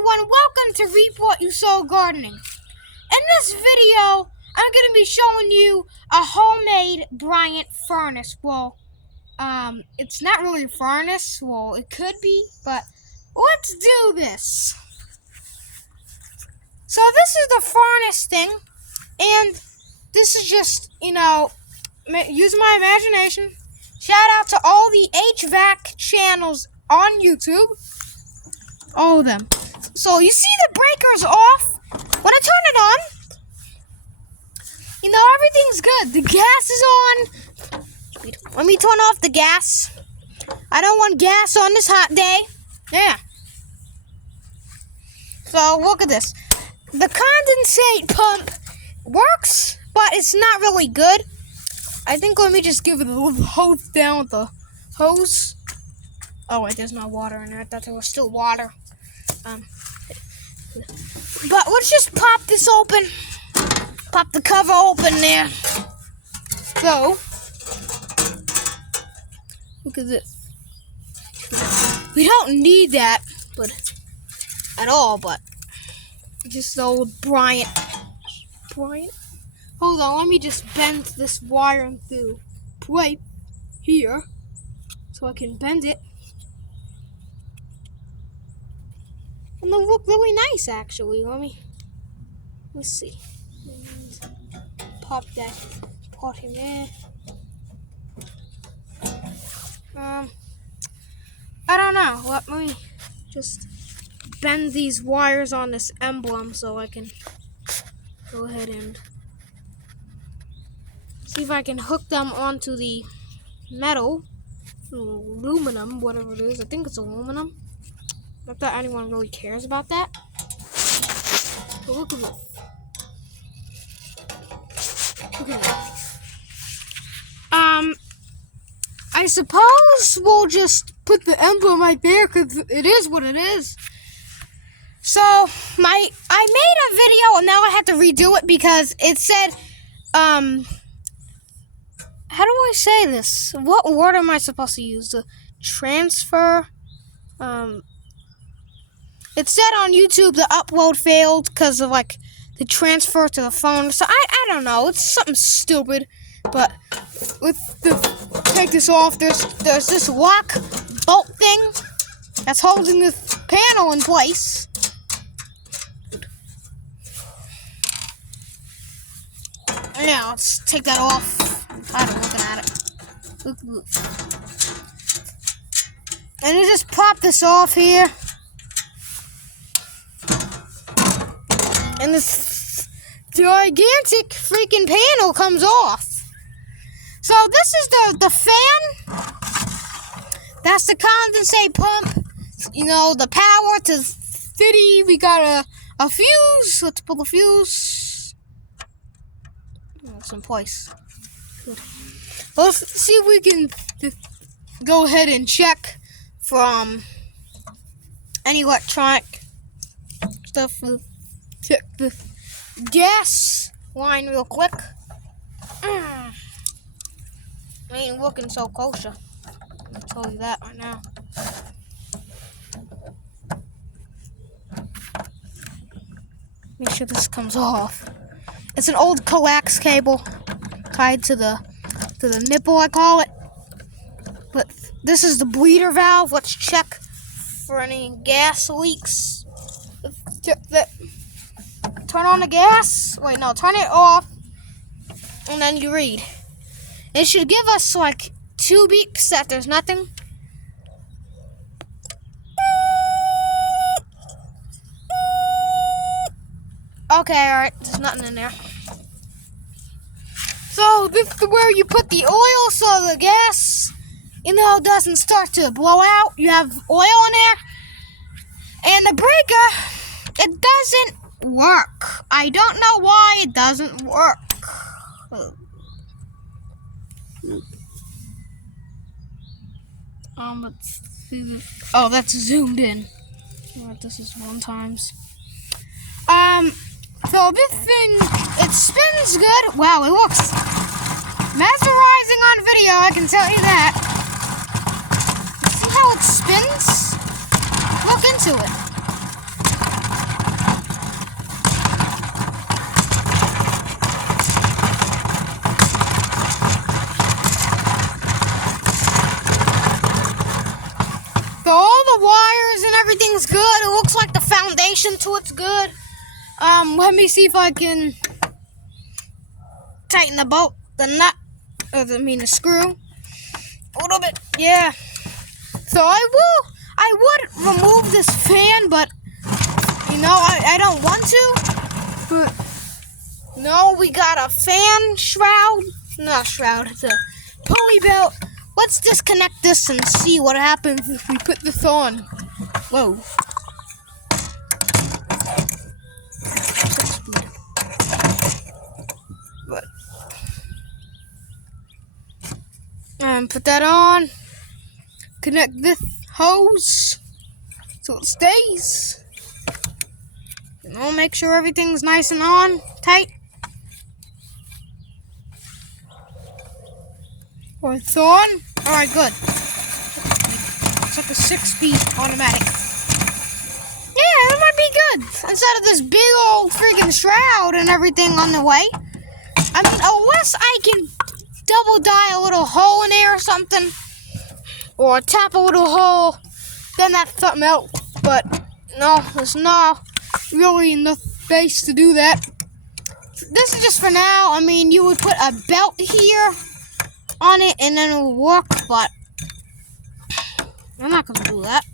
everyone, welcome to Reap What You Sow Gardening. In this video, I'm going to be showing you a homemade Bryant furnace. Well, it's not really a furnace. Well, it could be, but let's do this. So this is the furnace thing, and this is just, using my imagination. Shout out to all the HVAC channels on YouTube. All of them. So you see the breaker's off. When I turn it on, everything's good. The gas is on. Let me turn off the gas. I don't want gas on this hot day. Yeah. So look at this. The condensate pump works, but it's not really good. I think let me just give it a little hose down with the hose. Oh wait, there's no water in there. I thought there was still water. But let's just pop this open. Pop the cover open there. So, look at this. We don't need that, at all. But just the old Bryant. Hold on, let me just bend this wire through right here, so I can bend it. And they look really nice, actually. Let's see. Pop that pot in there. I don't know. Let me just bend these wires on this emblem so I can go ahead and see if I can hook them onto the metal, aluminum, whatever it is. I think it's aluminum. Not that anyone really cares about that. But look at this. Look at that. I suppose we'll just put the emblem right there because it is what it is. So, I made a video and now I have to redo it because it said, how do I say this? What word am I supposed to use? The transfer, it said on YouTube the upload failed because of the transfer to the phone. So I don't know. It's something stupid. But take this off. There's this lock bolt thing that's holding this panel in place. Now let's take that off. I'm looking at it. Look. And you just pop this off here. And this gigantic freaking panel comes off. So this is the fan. That's the condensate pump. The power to city. We got a fuse. Let's pull the fuse. It's in place. Good. Let's see if we can go ahead and check from any electronic stuff. Check the gas line real quick. Ain't looking so kosher. I'll tell you that right now. Make sure this comes off. It's an old coax cable tied to the nipple, I call it. But this is the bleeder valve. Let's check for any gas leaks. Check that. Turn on the gas. Wait, no, turn it off. And then you read. It should give us 2 beeps that there's nothing. Okay, alright, there's nothing in there. So this is where you put the oil so the gas, doesn't start to blow out. You have oil in there. And the breaker, it doesn't work. I don't know why it doesn't work. Let's see this. Oh, that's zoomed in. Alright, this is 1 times. So this thing, it spins good. Wow, it looks mesmerizing on video, I can tell you that. See how it spins? Look into it. everything's good. It looks like the foundation to it's good. Let me see if I can tighten the bolt, the nut, the screw. A little bit, yeah. So I would remove this fan, but I don't want to. But no, we got a fan shroud, not shroud, it's a pulley belt. Let's disconnect this and see what happens if we put this on. Whoa. But put that on. Connect this hose so it stays. Make sure everything's nice and on, tight. Or it's on. Alright, good. It's like a 6-speed automatic. Yeah, that might be good. Instead of this big old freaking shroud and everything on the way. I mean, unless I can double die a little hole in there or something. Or tap a little hole. Then that's something else. But no, there's not really enough space to do that. This is just for now. I mean, you would put a belt here on it and then it will work, but I'm not gonna do that.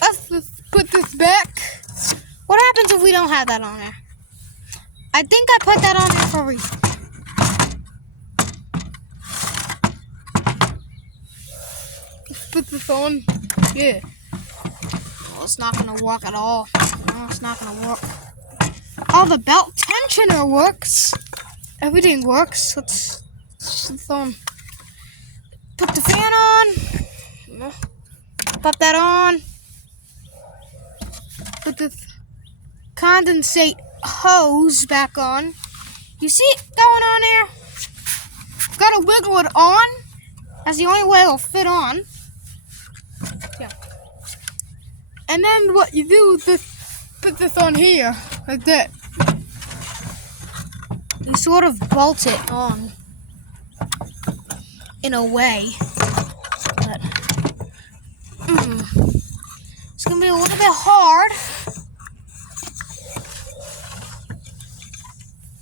Let's just put this back. What happens if we don't have that on there? I think I put that on there for a reason. Let's put this on. Yeah. Well, it's not gonna work at all. No, it's not gonna work. Oh, the belt tensioner works. Everything works. Let's put the fan on. Pop that on. Put the condensate hose back on. You see it going on there? Gotta wiggle it on. That's the only way it'll fit on. Yeah. And then what you do is just put this on here, like that. You sort of bolt it on. In a way, but it's gonna be a little bit hard,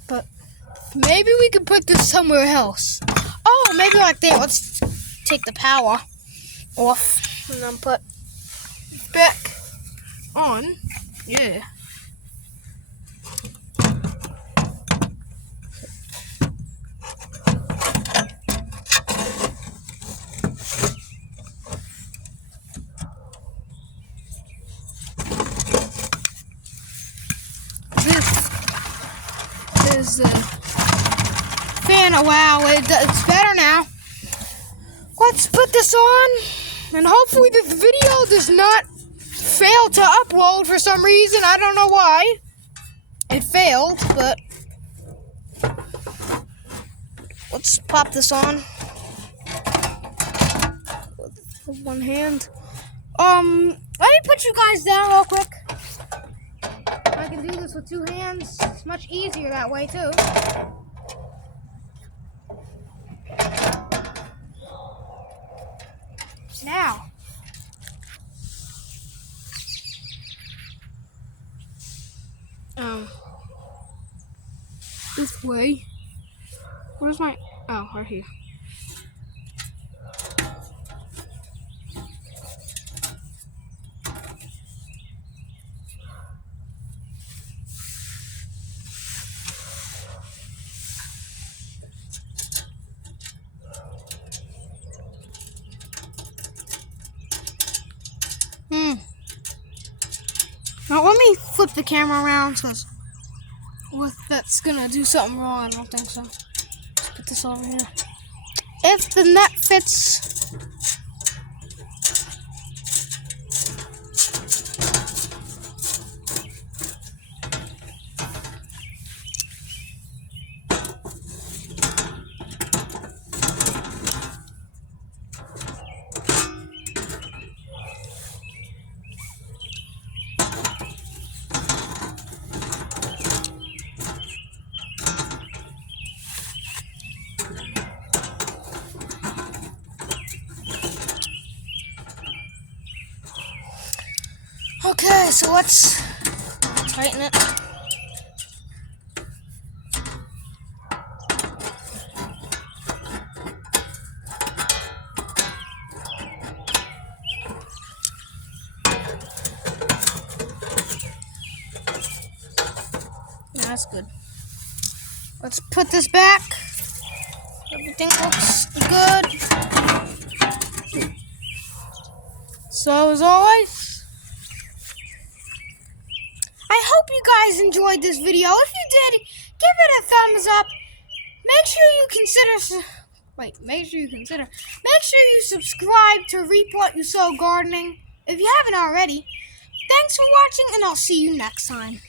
but maybe we could put this somewhere else. Oh, maybe like there. Let's take the power off and then put it back on. Yeah. Is the fan. Oh wow, it's better now. Let's put this on, and hopefully this video does not fail to upload for some reason. I don't know why it failed, but let's pop this on with one hand. Let me put you guys down real quick. I can do this with 2 hands. It's much easier that way too. Now, this way. Where's my? Oh, right here. Now let me flip the camera around because that's gonna do something wrong. I don't think so. Let's put this over here. If the nut fits. Okay, so let's tighten it. Yeah, that's good. Let's put this back. Everything looks good. So as always, I hope you guys enjoyed this video. If you did, give it a thumbs up. Make sure you subscribe to Reap What You Sow Gardening if you haven't already. Thanks for watching, and I'll see you next time.